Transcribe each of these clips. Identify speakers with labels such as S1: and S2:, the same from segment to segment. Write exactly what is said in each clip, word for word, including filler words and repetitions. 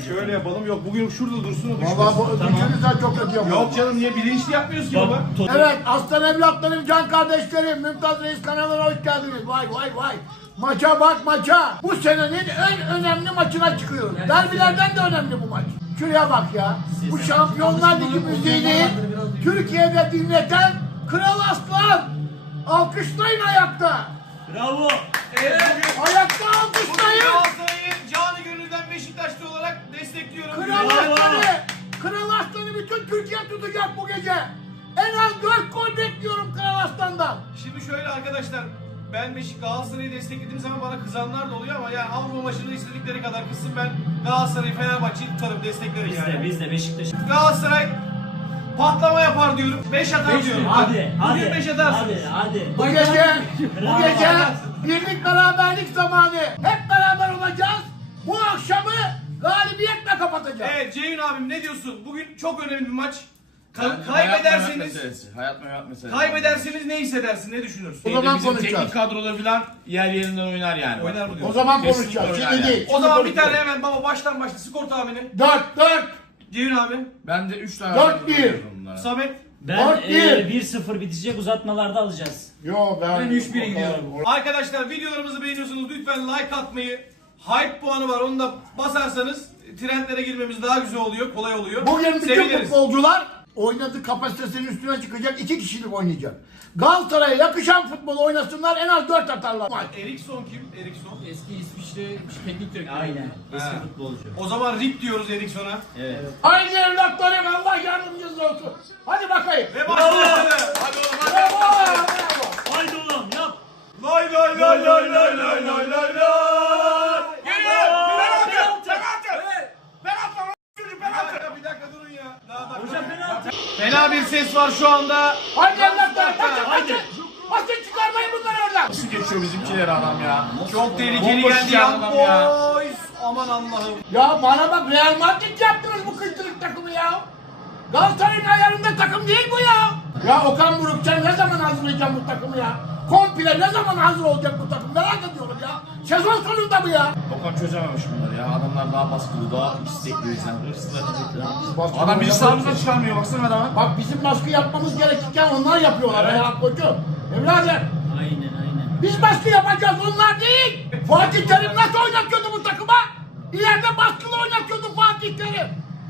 S1: Şöyle yapalım. Yok bugün şurada dursun o düşmesin.
S2: Valla bu
S3: Tamam.
S2: üçünü sen çok kötü yapıyorsun.
S1: Yok canım niye bilinçli yapmıyorsun ki baba?
S2: Evet aslan evlatlarım, can kardeşlerim, Mümtaz Reis kanalına hoş geldiniz. Vay vay vay. Maça bak maça. Bu senenin en önemli maçına çıkıyoruz. Derbilerden de önemli bu maç. Şuraya bak ya. Bu Şampiyonlar Ligi müziğini Türkiye'de dinleten Kral Aslan. Alkışlayın ayakta.
S3: Bravo.
S1: Evet, bugün,
S2: Ayakta
S1: bugün
S2: alkışlayın.
S1: Galatasaray'ı canı gönülden Beşiktaşlı olarak destekliyorum.
S2: Kral
S3: Bravo.
S2: Aslan'ı, Kral Aslan'ı bütün Türkiye tutacak bu gece. En az dört gol bekliyorum Kral Aslan'dan.
S1: Şimdi şöyle arkadaşlar, ben Beşik Galatasaray'ı desteklediğim zaman bana kızanlar da oluyor ama yani Avrupa maçını istedikleri kadar kızsın, ben Galatasaray'ı, Fenerbahçe'yi tutarım, desteklerim
S3: Biz
S1: yani.
S3: de biz de Beşiktaş.
S1: Galatasaray patlama yapar diyorum, beş atar
S3: Beş
S1: diyorum.
S3: mi? Hadi hadi.
S1: Bugün beş atarsınız.
S3: Hadi hadi.
S2: Bu gece, bu
S3: Bravo.
S2: gece birlik beraberlik zamanı. Hep beraber olacağız. Bu akşamı galibiyetle kapatacağız.
S1: Evet Ceyhun abim ne diyorsun? Bugün çok önemli bir maç. Ka-
S4: Hayat
S1: kaybederseniz,
S4: meselesi. Hayat memat meselesi.
S1: kaybederseniz ne hissedersin, ne düşünürsün?
S2: O zaman
S4: Bizim
S2: konuşacağız.
S4: teknik kadroda falan yer yerinden oynar yani.
S1: Oynar mı diyorsun?
S2: O zaman
S4: Kesin
S2: konuşacağız.
S4: oynar
S2: Şimdi
S4: yani.
S2: değil.
S1: O zaman bir tane hemen baba baştan başla skor tahmini.
S2: Dört, dört.
S1: Ceyhun abi,
S4: Ben de üç tane
S2: Dört bir.
S4: yapıyorum bunlara.
S1: Samet.
S3: Ben
S2: Dört bir.
S3: e, bir sıfır bitecek, uzatmalarda alacağız.
S2: Yo ben,
S1: Ben üç bire gidiyorum. Arkadaşlar videolarımızı beğeniyorsanız lütfen like atmayı, hype puanı var onu da basarsanız trendlere girmemiz daha güzel oluyor, kolay oluyor.
S2: Bugün bütün
S1: Seviniriz.
S2: futbolcular oynadığı kapasitesinin üstüne çıkacak. İki kişilik oynayacak. Galatasaray'a yakışan futbol oynasınlar, en az dört atarlar maç.
S1: Eriksson kim? Eriksson.
S5: Eski İsviçre teknik direktörü.
S3: Aynen. Eski
S1: Ha.
S3: futbolcu.
S1: O zaman rip diyoruz Eriksson'a.
S3: Evet.
S2: Aynı evlatlarım, Allah yardımcınız olsun. Hadi bakayım.
S1: Ve başladı.
S4: Hadi oğlum hadi.
S2: Bravo, bravo.
S3: Haydi oğlum yap.
S1: Lay lay lay lay lay lay lay lay lay. Geliyor. Penaltı. Penaltı. Penaltı. Penaltı. Bir dakika durun ya. Daha dakika.
S3: Hocam penaltı.
S1: Fena bir ses var şu anda.
S2: Hadi evlatlar, kaçın
S3: Hadi.
S2: kaçın. Basın çıkarmayın bunları oradan.
S4: Nasıl geçiyor bizimkiler adam ya?
S1: Çok tehlikeli
S4: Bomboş
S1: geldi
S4: ya
S1: Young
S4: adam ya.
S1: Boys. Aman Allah'ım.
S2: Ya bana bak, Real Madrid yaptınız bu kıştırık takımı ya. Galatasaray'ın ayarında takım değil bu ya. Ya Okan Buruk, sen ne zaman hazırlayacaksın bu takımı ya? Komple ne zaman hazır olacak bu takım, merak ediyorum ya. Sezon sonunda mı ya?
S4: Okan çözememiş bunları ya. Adamlar daha baskılı, daha istekli insan. Hırslı.
S2: Baskı
S4: Adam bizi
S2: oynamak
S4: sağımıza
S2: için.
S4: çıkarmıyor. Baksana adama.
S2: Bak bizim baskı yapmamız gerekirken onlar yapıyorlar
S4: Evet.
S2: ya koçum. Evladım,
S3: Aynen aynen.
S2: biz baskı yapacağız, onlar değil. Fatih Terim nasıl oynatıyordu bu takıma? İleride baskılı oynatıyordu Fatih Terim.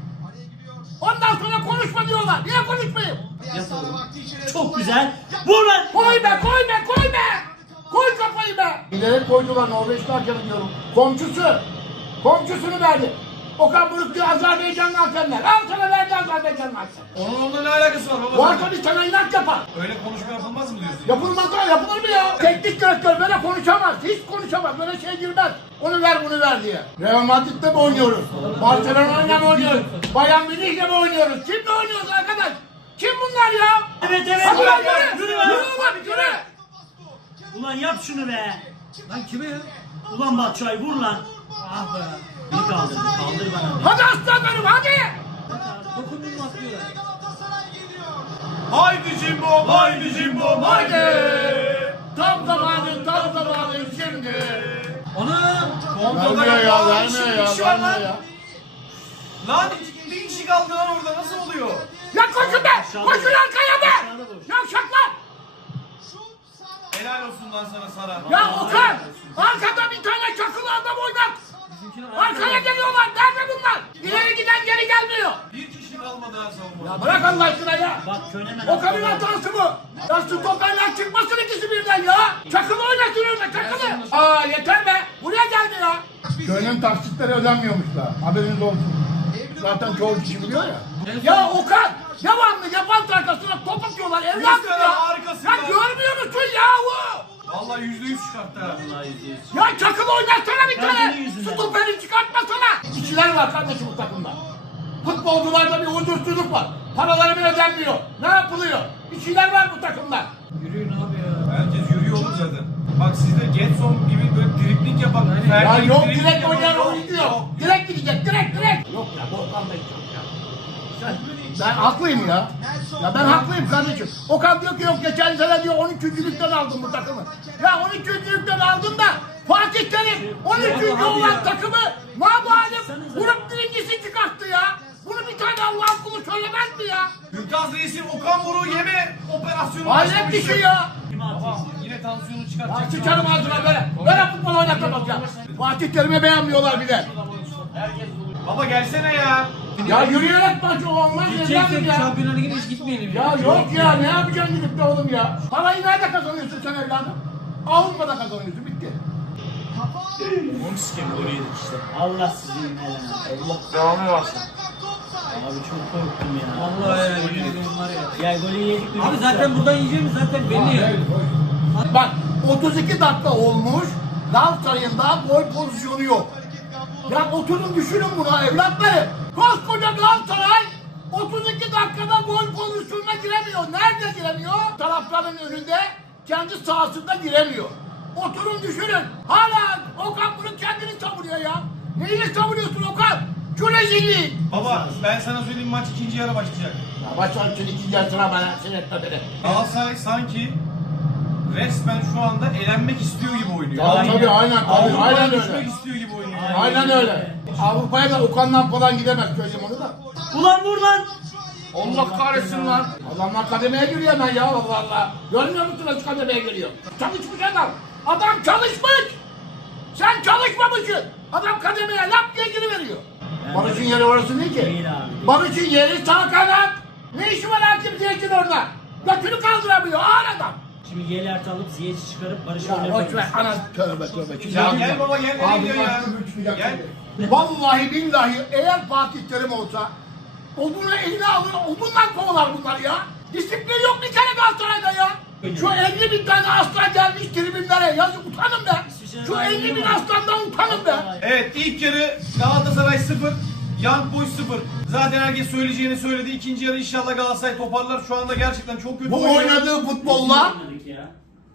S2: Ondan sonra konuşma diyorlar. Niye konuşmayayım?
S3: Çok güzel. Vur lan.
S2: Koy be, koy be, koy be! Koy kafayı be! İleri koydular Norveçli hakemi diyorum. Komşusu, komşusunu verdi. Okan Buruk diyor Azerbaycanlı hakemler. Al sana verdi Azerbaycanlı hakem.
S1: Onun onunla ne alakası var baba?
S2: Bu arkadaş sana inat yapar.
S1: Öyle konuşma yapılmaz mı diyorsun?
S2: Yapılmaz da yapılır mı ya? Teknik direktör böyle konuşamaz. Hiç konuşamaz. Böyle şey girmez. Onu ver bunu ver diye. Real Madrid'de mi oynuyoruz? Barcelona'yla mı oynuyoruz? Bayern Münih'le mi oynuyoruz? Kimle oynuyoruz arkadaş? Kim bunlar ya?
S3: Evet evet.
S2: Hadi lan
S3: Yürü.
S2: yürü!
S3: Yürü
S2: Yürü
S3: lan.
S2: lan yürü!
S3: Ulan yap şunu be.
S5: Lan kime ya?
S3: Ulan Batshuayi vur lan.
S5: Ah be.
S3: Bir kaldır, bir kaldır bana.
S2: Hadi aslanlarım hadi!
S5: Dokundun mu atlıyorlar?
S1: Haydi Jimbo, haydi Jimbo, haydi.
S2: Tam zamanı, tam zamanı şimdi.
S5: Ana!
S1: Kontrolda
S2: Vermiyor ya,
S1: Aa,
S2: vermiyor
S1: bir
S2: ya,
S1: kişi var
S2: vermiyor
S1: lan.
S2: ya.
S1: Lan iki- bir kişi kaldı lan orada, nasıl oluyor?
S2: Ya koşun be! Koşun arkaya be! Yavşaklar!
S1: Helal olsun lan sana Sara.
S2: Ya Okan! Arkada bir tane çakılı adam oynat! Arkaya geliyorlar, nerede bunlar? İleri giden geri gelmiyor.
S1: Bir kişi kalmadı ha savunmada.
S2: Ya bırak Allah aşkına ya!
S3: Bak Könemen.
S2: Okan'ın hatası bu! Ya stoperler çıkmasın ikisi birden ya! Çakılı oynatın öyle, çakılı! Aa yeter be! Buraya geldi ya! Köyün taksitleri ödenmiyormuş da, haberiniz olsun. Zaten çoğu kişi biliyor ya. Ya Okan! Devamlı yapan arkasına top atıyorlar evladım
S1: Yüz tane
S2: ya!
S1: harikasın
S2: Ya
S1: ya.
S2: görmüyor musun yahu?
S1: Vallahi yüzde yüz çıkarttı ha.
S2: Ya çakılı oynatsana bir
S3: Ya
S2: tane!
S3: senin yüzünden.
S2: Stoperi çıkartmasana! İçiler var kardeşim bu takımda. Futbolcularda bir huzursuzluk var. Paraları bile ödenmiyor. Ne yapılıyor? İçiler var bu takımda.
S5: Yürüyün abi ya.
S1: Herkes yürüyor oğlum zaten. Bak sizde Getson gibi böyle dripling yapan.
S2: Ya
S1: Ferdi
S2: yok
S1: dripling
S2: direkt
S1: yapan
S2: oynayan
S1: yok.
S2: oyuncu yok. Direkt gidecek, direkt direkt. Yok ya, Volkan Bey yok ya. Ben haklıyım ya. Ya ben haklıyım kardeşim. Okan diyor ki yok geçen sene diyor on üçüncülükten aldım bu takımı. Ya on üçüncülükten aldın da Fatih Terim on üçüncü olan takımı mağlup grup birincisi çıkarttı ya. Bunu bir tane Allah'ın kulu söylemez mi ya?
S1: Mümtaz Reis'in Okan Buruk'u yeme operasyonu
S2: Hayret bir şey ya.
S1: Baba yine tansiyonu
S2: Ya
S1: çıkartacak.
S2: sıçarım ağzına böyle. Böyle futbol oynatamaz ya. Fatih Terim'i beğenmiyorlar bir de.
S1: Baba gelsene ya.
S2: Ya yürüyerek maç olmaz evladım
S5: Gideceksek
S2: ya.
S5: Şampiyonlar Ligi'ne hiç gitmeyelim
S2: Ya yok ya ne yapacaksın gidip de oğlum ya? Parayı nerede kazanıyorsun sen evladım? Avrupa'da kazanıyorsun bitti.
S4: Onun sistemi golü yedik işte.
S3: Allah sizin helal.
S4: Allah devamı versin.
S3: Abi çok korktum ya.
S5: Vallahi ya, yemin ediyorum var ya.
S3: Ya golü yedik.
S5: Abi zaten buradan yiyeceğimiz zaten belli ya.
S2: Bak otuz iki dakika olmuş. Galatasaray'ın daha gol pozisyonu yok. Ya oturun düşünün buna evlatlarım. Koskoca Galatasaray otuz iki dakikada gol pozisyonuna giremiyor. Nerede giremiyor? Taraftarın önünde kendi sahasında giremiyor. Oturun düşünün. Hala Okan bunu kendini savunuyor ya. Neyle savunuyorsun Okan? Şu rezilliği.
S1: Baba ben sana söyleyeyim maç ikinci yarı başlayacak.
S2: Ya başlar için ikinci yarısına bana seyretme beni.
S1: Galatasaray sanki resmen şu anda elenmek istiyor gibi oynuyor.
S2: Tabii tabii aynen tabii
S1: Avrupa'ya
S2: aynen
S1: düşmek
S2: öyle.
S1: istiyor gibi oynuyor.
S2: Aynen öyle. Avrupa'ya da Okan'dan falan gidemez söyleyeyim onu da.
S3: Ulan vur lan.
S2: Allah kahretsin lan. Adamlar kademeye giriyor hemen ya Allah Allah. Görmüyor musun nasıl kademeye giriyor? Çalışmış adam. Adam çalışmış. Sen çalışmamışsın. Adam kademeye lap diye giriveriyor. Barış'ın yeri orası değil ki.
S3: Değil abi.
S2: Barış'ın yeri sağ kanat. Ne işi var hakim Ziyech'in orada? Götünü kaldıramıyor ağır adam.
S3: Şimdi Yelert alıp Ziyech'i çıkarıp Barış'ı
S2: Ya
S3: öyle
S2: boş ver
S3: koymuş.
S2: ana tövbe tövbe.
S1: Ya gel baba gel nereye
S2: Abi
S1: gidiyor ya?
S2: başka bir çıkacak
S1: Gel.
S2: şimdi. Vallahi billahi eğer Fatih Terim olsa odunu eline alır, odundan kovalar bunlar ya. Disiplin yok bir kere Galatasaray'da ya. Şu elli bin tane aslan gelmiş tribünlere yazık utanın be. Şu elli bin aslandan utanın be.
S1: Evet ilk yarı Galatasaray sıfır, Young Boys sıfır. Zaten herkes söyleyeceğini söyledi. İkinci yarı inşallah Galatasaray toparlar. Şu anda gerçekten çok kötü
S2: Bu
S1: oynuyor.
S2: oynadığı futbolla
S3: Oynadık ya.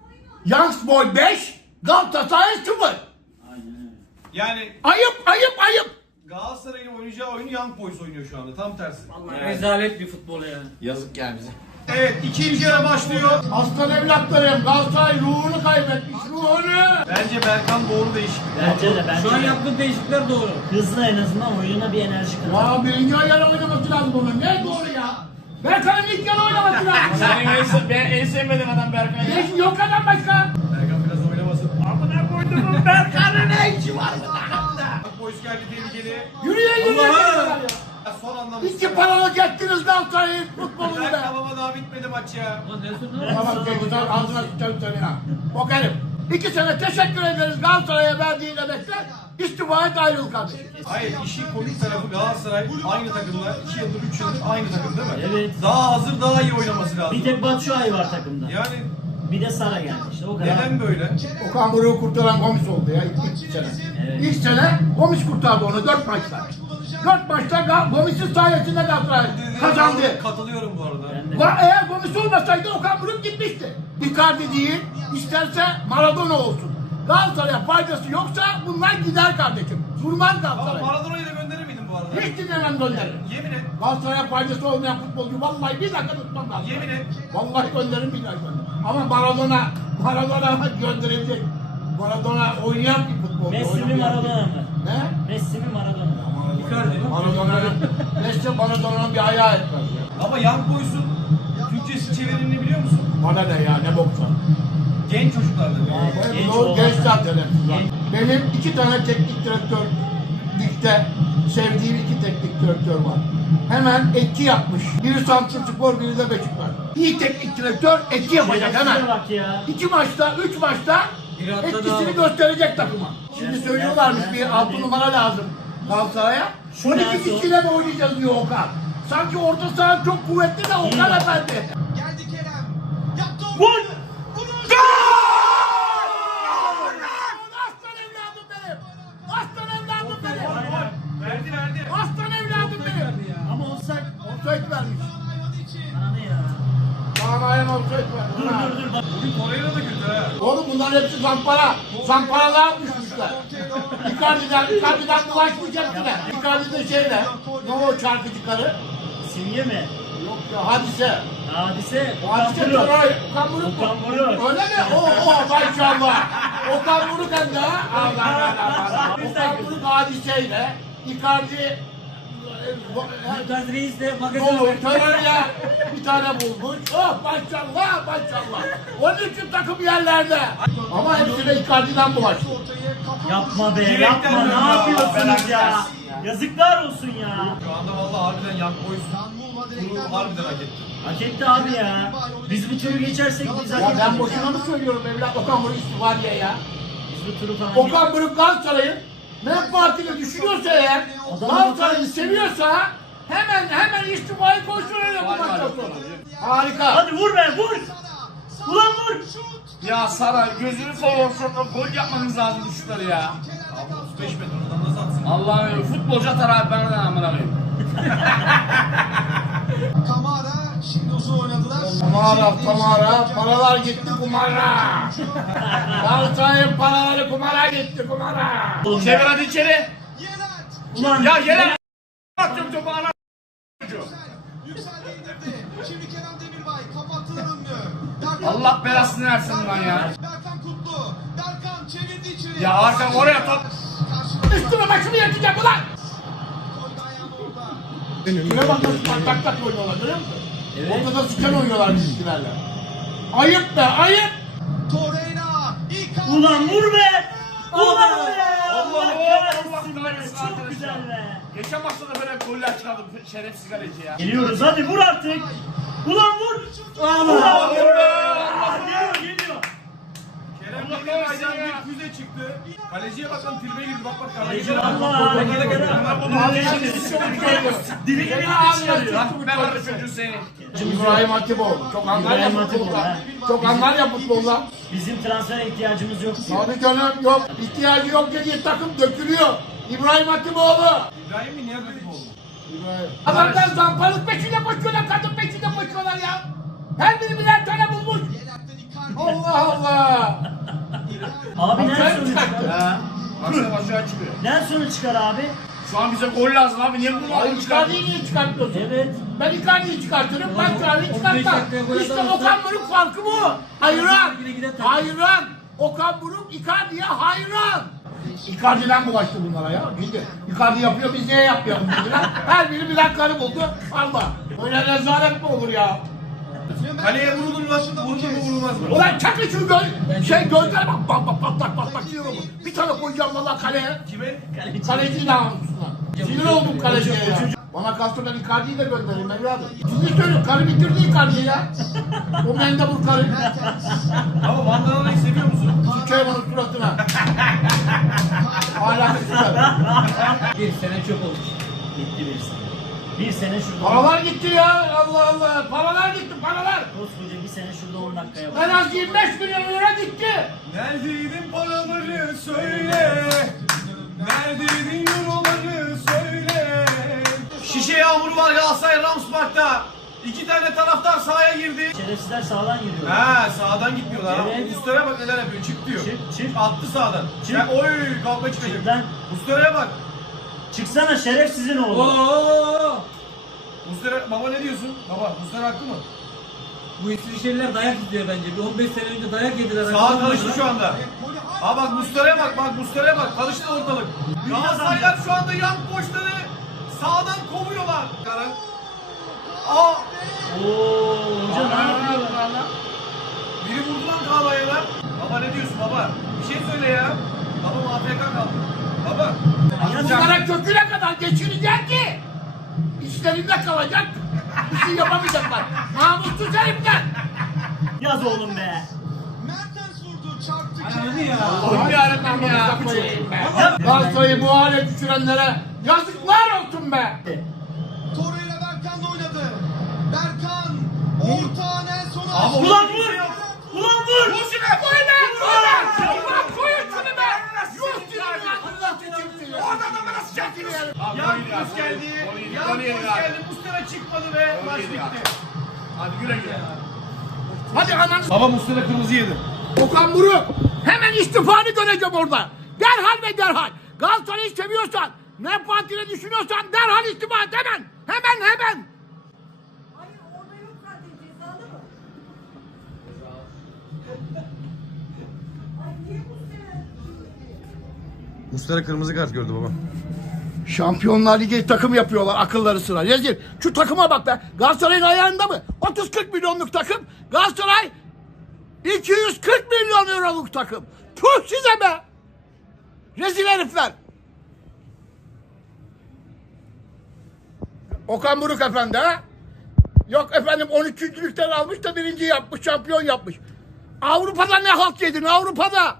S2: Youngsboy beş, Galatasaray sıfır.
S3: Aynen öyle.
S1: Yani
S2: Ayıp ayıp ayıp.
S1: Galatasaray'ın oynayacağı oyunu Young Boys oynuyor şu anda. Tam tersi.
S5: Rezalet bir futbol yani.
S4: Yazık yani bize.
S1: Evet ikinci yarı başlıyor.
S2: Aslan evlatlarım Galatasaray ruhunu kaybetmiş ruhunu.
S1: Bence Berkan doğru değişiklik.
S3: Bence de bence
S5: Şu an
S3: de.
S5: yaptığın değişiklikler doğru.
S3: Hızlı en azından oyuna bir enerji katıyor.
S2: Ya birinci ayar oynaması lazım bunun. Ne doğru ya? Berkan'ın ilk yarı oynaması lazım.
S4: Senin en, se- ben en sevmediğim adam Berkan ya.
S2: Hiç yok adam başka.
S1: Berkan biraz oynamasın.
S2: Amına koyduğumun Berkan'ın ne işi var burada?
S1: Young Boys geldi tehlikeli.
S2: Yürüye yürüye
S1: Allah'ım.
S2: geliyorlar ya.
S1: Ya son anlamda.
S2: İki paralık ettiniz Galatasaray'ın futbolunu be.
S1: Berkan baba daha bitmedi maç ya.
S5: Ulan Nelson ne
S2: Tamam Cengiz Han ağzına sıçarım seni ya. Bak herif. İki sene teşekkür ederiz Galatasaray'a verdiğin emekler. İstifa et ayrıl kardeşim.
S1: Hayır işin komik tarafı Galatasaray aynı takımda iki yıldır üç yıldır aynı takım değil mi?
S3: Evet.
S1: Daha hazır daha iyi oynaması lazım.
S3: Bir tek Batshuayi var takımda.
S1: Yani
S3: Bir de Sara geldi işte o kadar.
S1: neden böyle?
S2: Okan Buruk'u kurtaran Gomis oldu ya ilk, ilk sene.
S3: Evet.
S2: İlk sene Gomis kurtardı onu dört maçta. Dört maçta Gal- Gomis'in sayesinde Galatasaray kazandı.
S1: Katılıyorum bu arada.
S3: Ben de.
S2: Va- Eğer Gomis olmasaydı Okan Buruk gitmişti. Icardi değil, isterse Maradona olsun. Galatasaray'a faydası yoksa bunlar gider kardeşim. Durmaz
S1: Ama
S2: Galatasaray.
S1: Maradona'yı da gönderir miydin bu arada?
S2: Hiç dinlemem gönderirim.
S1: Yemin et.
S2: Galatasaray'a faydası olmayan futbolcu vallahi bir dakika tutmam lazım.
S1: Yemin et.
S2: Vallahi gönderirim bir dakika gönderirim. Ama Maradona, Maradona gönderilecek. Maradona oynayan bir futbolcu.
S3: Messi mi
S2: oynamayan bir-
S3: Maradona mı?
S2: Ne?
S3: Messi mi Maradona mı?
S5: Icardi mi?
S2: Maradona'nın, Messi Maradona'nın bir ayağı etmez ya.
S1: Ama Young Boys'un Türkçesi çevirimini biliyor musun?
S2: Bana ne ya ne boksa.
S1: Genç çocuklar dedi.
S2: Ya,
S3: Genç
S2: bu
S3: olan-
S2: genç zaten hepsi lan.
S3: Genç.
S2: Benim iki tane teknik direktör ligde sevdiğim iki teknik direktör var. Hemen etki yapmış. Biri Samsunspor, biri de Beşiktaş. İyi teknik direktör etki yapacak
S3: Şerefsize
S2: hemen.
S3: bak ya.
S2: İki maçta, üç maçta
S5: Bir hafta
S2: etkisini
S5: daha.
S2: gösterecek takıma. Şimdi
S3: Gerçekten-
S2: söylüyorlarmış bir
S3: gerçekten
S2: altı
S3: bir-
S2: numara lazım Galatasaray'a.
S3: Şu
S2: on iki
S3: Nelson-
S2: kişiyle mi oynayacağız diyor Okan. Sanki orta saha çok kuvvetli de Okan
S3: bak.
S2: efendi.
S6: Geldi Kerem. Yaptı.
S3: Vur!
S2: Aslan evladım benim. Aslan evladım benim.
S1: Verdi verdi.
S2: Aslan evladım benim.
S3: Ama olsak
S2: Offside vermiş.
S3: ananı ya.
S2: Kaan Ayhan offside
S3: Dur
S2: vermiş.
S3: dur dur bak.
S1: Bugün Torreira da kötü ha.
S2: Oğlum bunların hepsi zampara. Zamparalığa düşmüşler. Icardi'den, Icardi'den bulaşmayacak bile. Icardi de şeyle, ne o çarpıcı karı?
S3: Simge mi?
S2: Yok ya hadise.
S3: Hadise. Okan
S2: Hadise
S3: Buruk.
S2: Toray, Okan Buruk mu?
S3: Okan Buruk.
S2: Öyle mi? Oo, oo maşallah. Okan Buruk hem de Allah Allah. Okan Buruk hadiseyle Icardi
S5: Mümtaz Reis de
S2: Dolu
S5: magazin
S2: terörle bir tane bulmuş. Oh maşallah maşallah. Onun için takım yerlerde. Ama hepsi de Icardi'den bulaştı.
S3: Yapma be
S1: Direkten
S3: yapma
S1: döndü
S3: ne
S1: ya,
S3: yapıyorsunuz
S1: felaket
S3: ya?
S1: ya.
S3: Yazıklar olsun ya.
S1: Şu anda vallahi harbiden yan boy bunu harbiden hak etti.
S3: Hak etti abi ya. Biz bu turu geçersek biz hak
S2: Ya
S3: ettik.
S2: ben boşuna mı söylüyorum evlat Okan Buruk istifa diye ya.
S3: Biz bu turu falan
S2: Okan Buruk Galatasaray'ın menfaatini düşünüyorsa eğer, Galatasaray'ı seviyorsa hemen hemen istifayı koysun öyle bu maçtan sonra. Harika.
S3: Hadi vur be vur. Ulan vur.
S4: Ya Sara gözünü seveyim sonra gol yapmanız lazım bu şutları ya.
S1: Abi otuz beş metre oradan nasıl atsın?
S4: Allah'ım futbolcu atar abi ben de amına koyayım.
S6: Kamara şimdi uzun oynadılar.
S2: Kumara, kumara, paralar gitti kumara. Galatasaray'ın paraları kumara gitti kumara.
S4: Çevir hadi içeri.
S6: Yener.
S3: Ulan
S4: Ya yere attım topu ana.
S6: Yükseldi indirdi. Şimdi Kerem Demirbay kapattılar önünü. Berkan
S4: Allah belasını versin lan ya.
S6: Berkan Kutlu. Berkan çevirdi içeri.
S4: Ya Hakan oraya top.
S6: Karşıladı.
S2: Üstüme başımı yakacağım ulan.
S6: Koydu ayağını orada.
S2: Şuna bak nasıl tak tak tak oynuyorlar görüyor musun? Ortada sıçan oynuyorlar bizimkilerle. Ayıp be ayıp.
S6: Torreira. Icardi.
S3: Ulan vur be. Ulan be.
S4: Allah
S3: Allah
S4: Allah
S3: kahretsin be.
S4: kahretsin
S3: Çok
S4: arkadaşlar.
S3: güzel be.
S4: Geçen maçta da böyle goller çıkardı şerefsiz kaleci ya.
S3: Geliyoruz hadi vur artık. Ulan vur.
S4: Allah
S3: Ulan
S4: vur be.
S3: Aa, Geliyor geliyor.
S1: Kerem
S4: Allah
S1: Demirbay'dan
S4: kahretsin ya.
S1: bir füze çıktı. Kaleciye bakın tribe girdi bak bak.
S3: Kaleci
S1: Kaleci
S3: valla. Dili gibi çıkarıyor.
S4: Lan ben var çocuğu seni.
S2: İbrahim Hatipoğlu. Çok anlar ya
S3: İbrahim Hatipoğlu,
S2: futbolda.
S3: ha.
S2: Çok anlar ya futbolda.
S3: Bizim transfere ihtiyacımız yok.
S2: Tabii canım yok. İhtiyacı yok dediği takım dökülüyor. İbrahim Hatipoğlu.
S1: İbrahim mi niye böyle oldu?
S2: İbrahim. Adamlar zampalık peşinde koşuyorlar, kadın peşinde koşuyorlar ya. Her biri birer tane bulmuş.
S6: Yener'den Icardi.
S2: Allah Allah.
S3: Abi
S2: Sen
S3: Nelson'u
S2: çıkarttın.
S3: çıkar.
S4: Ha. Baksana aşağı çıkıyor.
S3: Nelson'u çıkar abi.
S4: Şu an bize gol lazım abi niye bunu
S2: Hayır
S4: aldın
S2: Icardi'yi niye çıkartmıyorsun?
S3: Evet.
S2: Ben Icardi'yi çıkartırım, ben Icardi'yi
S5: on beş
S2: çıkartmam.
S5: dakikaya gol
S2: İşte
S5: atamazsa-
S2: Okan Buruk farkı bu. Hayran.
S5: Yine gider tabii.
S2: Hayran. Okan Buruk Icardi'ye hayran. Icardi'den bulaştı bunlara ya. Bildi. Icardi yapıyor, biz niye yapmayalım dediler. Her biri birer karı buldu. Allah. Öyle rezalet mi olur ya?
S1: Kaleye vurulur mu? Vurulur mu vurulmaz mı?
S2: Ulan çakı şu göz, şey gözlere bak, bak bak patlak patlak diyor mu? Bir tane koyacağım valla kaleye.
S1: Kime?
S2: Kaleciyi de almışsınlar. Sinir oldum kaleciye ya. Bana kalsın ben Icardi'yi de göndereyim evladım. Ciddi söylüyorum, karı bitirdi Icardi'yi ya. O mendebur karı.
S1: Ama Vandalana'yı seviyor musun?
S2: Sıçayım onun suratına. Hala sıçar.
S5: Bir sene çöp olmuş.
S3: Gitti bir sene. Bir sene şurada.
S2: Paralar gitti ya. Allah Allah. Paralar gitti paralar.
S3: Koskoca bir sene şurada on dakikaya
S2: En
S3: bak.
S2: az yirmi beş milyon lira gitti.
S1: Neredeydin paraları söyle. Neredeydin euroları söyle. Şişe yağmuru var Galatasaray Ramspark'ta. İki tane taraftar sahaya girdi.
S3: Şerefsizler sağdan giriyor.
S1: Ha sağdan gitmiyorlar.
S3: Evet.
S1: Evet. Muslera'ya bak neler yapıyor. Çık diyor.
S3: Çık, çık.
S1: Attı sağdan.
S3: Çık.
S1: Ya, oy kavga çıkacak.
S3: Çık lan.
S1: Muslera'ya bak.
S3: Çıksana şerefsizin oğlu.
S5: Oo!
S1: Muslera baba ne diyorsun? Baba Muslera haklı mı?
S5: Bu İsviçreliler dayak izliyor bence. Bir on beş sene önce dayak yediler.
S1: Sağa karıştı şu anda. Ha bak Muslera'ya bak bak Muslera'ya bak. Karıştı ortalık. Galatasaraylar şu anda yan boşları sağdan kovuyorlar. Karan. Aa!
S3: Oo hoca ne yapıyor?
S1: Biri vurdu lan Kaan'a lan. Baba ne diyorsun baba? Bir şey söyle ya. Baba A F K kaldı. Baba.
S2: Bunlara köküne kadar geçirecek ki işlerinde kalacak. Bir şey yapamayacaklar. Namussuz herifler.
S3: Yaz oğlum be.
S6: Mertens vurdu. Çarptı
S5: Hadi
S6: Kerem.
S5: ya.
S4: Allah'ım yarabbim ya.
S2: Galatasaray'ı bu hale düşürenlere yazıklar olsun be.
S6: Torreira Berkan'la oynadı. Berkan. Orta Nelson'a.
S1: Abi,
S3: Ulan vur. Ulan vur.
S2: Vur şuna koy be koy be. Ulan koyun şunu be. Yuh senin ağzından sıçayım. Orada da bana sıçacaksın ya.
S1: Yan post geldi. Yan post geldi. Mustera çıkmadı ve maç bitti.
S4: Hadi güle güle.
S2: Hadi ananı
S1: Baba Mustera kırmızı yedi.
S2: Okan Buruk hemen istifanı göreceğim orada. Derhal ve derhal. Galatasaray'ı seviyorsan, menfaatini düşünüyorsan derhal istifa et hemen. Hemen hemen.
S7: Hayır orada yok zaten cezalı mı? Ay niye bu sene
S1: Muslera kırmızı kart gördü baba.
S2: Şampiyonlar Ligi takım yapıyorlar akılları sıra. Rezil. Şu takıma bak be. Galatasaray'ın ayağında mı? otuz kırk milyonluk takım. Galatasaray iki yüz kırk milyon euroluk takım. Tuh size be. Rezil herifler. Okan Buruk efendi ha? Yok efendim on üçüncülükten almış da birinci yapmış, şampiyon yapmış. Avrupa'da ne halt yedin Avrupa'da?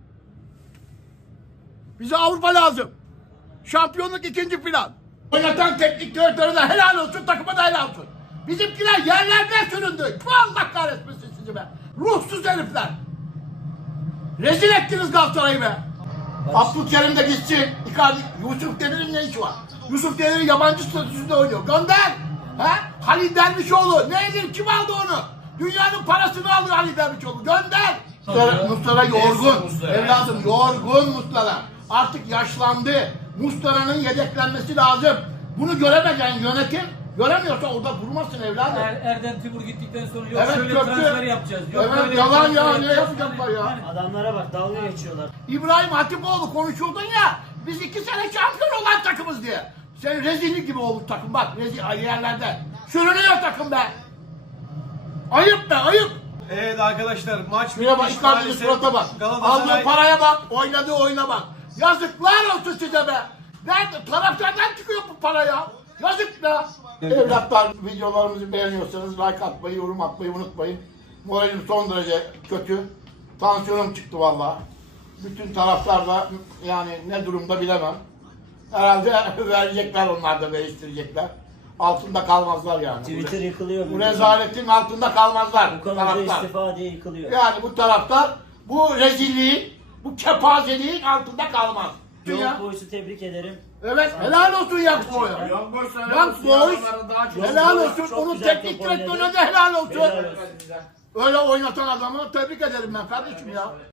S2: Bize Avrupa lazım. Şampiyonluk ikinci plan. Oynatan teknik direktörü de helal olsun, takıma da helal olsun. Bizimkiler yerlerde süründü. Allah kahretmesin sizi be. Ruhsuz herifler. Rezil ettiniz Galatasaray'ı be. Abdülkerim de gitsin. Icardi, Yusuf Demir'in ne işi var? Yusuf Demir yabancı statüsünde oynuyor. Gönder. Ha? Halil Dervişoğlu. Neydi? Kim aldı onu? Dünyanın parasını aldı Halil Dervişoğlu. Gönder. Muslera, Muslera yorgun.
S4: Muslera.
S2: Evladım yorgun Muslera. Artık yaşlandı. Muslera'nın yedeklenmesi lazım. Bunu göremeyeceksin yönetim. Göremiyorsa orada durmasın evladım.
S5: Er, Erdem Timur gittikten sonra yok
S2: Evet,
S5: şöyle
S2: köprü.
S5: transfer yapacağız. Yok
S2: Evet,
S5: böyle
S2: yalan ya,
S5: transfer
S2: ne
S5: yapacağız.
S2: yapacaklar ya?
S5: Yani
S3: Adamlara bak dalga geçiyorlar.
S2: İbrahim Hatipoğlu konuşuldun ya. Biz iki sene şampiyon olan takımız diye. Sen rezillik gibi olmuş takım bak. Rezil ay yerlerde. Sürünüyor takım be. Ayıp be ayıp.
S1: Evet arkadaşlar maç
S2: Şuraya bak
S1: bitmiş
S2: Icardi'nin
S1: maalesef.
S2: surata bak.
S1: Galatasaray
S2: Aldığı paraya bak. Oynadığı oyuna bak. Yazıklar olsun size be. Ben taraftardan çıkıyor bu para ya. Yazık be. Evlatlar videolarımızı beğeniyorsanız like atmayı, yorum atmayı unutmayın. Moralim son derece kötü. Tansiyonum çıktı valla. Bütün taraftar da yani ne durumda bilemem. Herhalde verecekler, onlar da değiştirecekler. Altında kalmazlar yani.
S3: Twitter yıkılıyor.
S2: Bu rezaletin altında kalmazlar
S3: Bu konuda
S2: taraftar.
S3: istifa diye yıkılıyor.
S2: Yani bu taraftar bu rezilliğin, bu kepazeliğin altında kalmaz. Ya.
S3: Young Boys'u tebrik ederim.
S2: Evet, helal olsun Young Boys'a.
S4: Young Boys
S2: Young Boys, helal olsun.
S3: Çok
S2: Onun
S3: güzel
S2: teknik
S3: top oynadı.
S2: direktörüne de helal olsun.
S3: Helal olsun.
S2: Öyle oynatan adamı tebrik ederim ben kardeşim ya.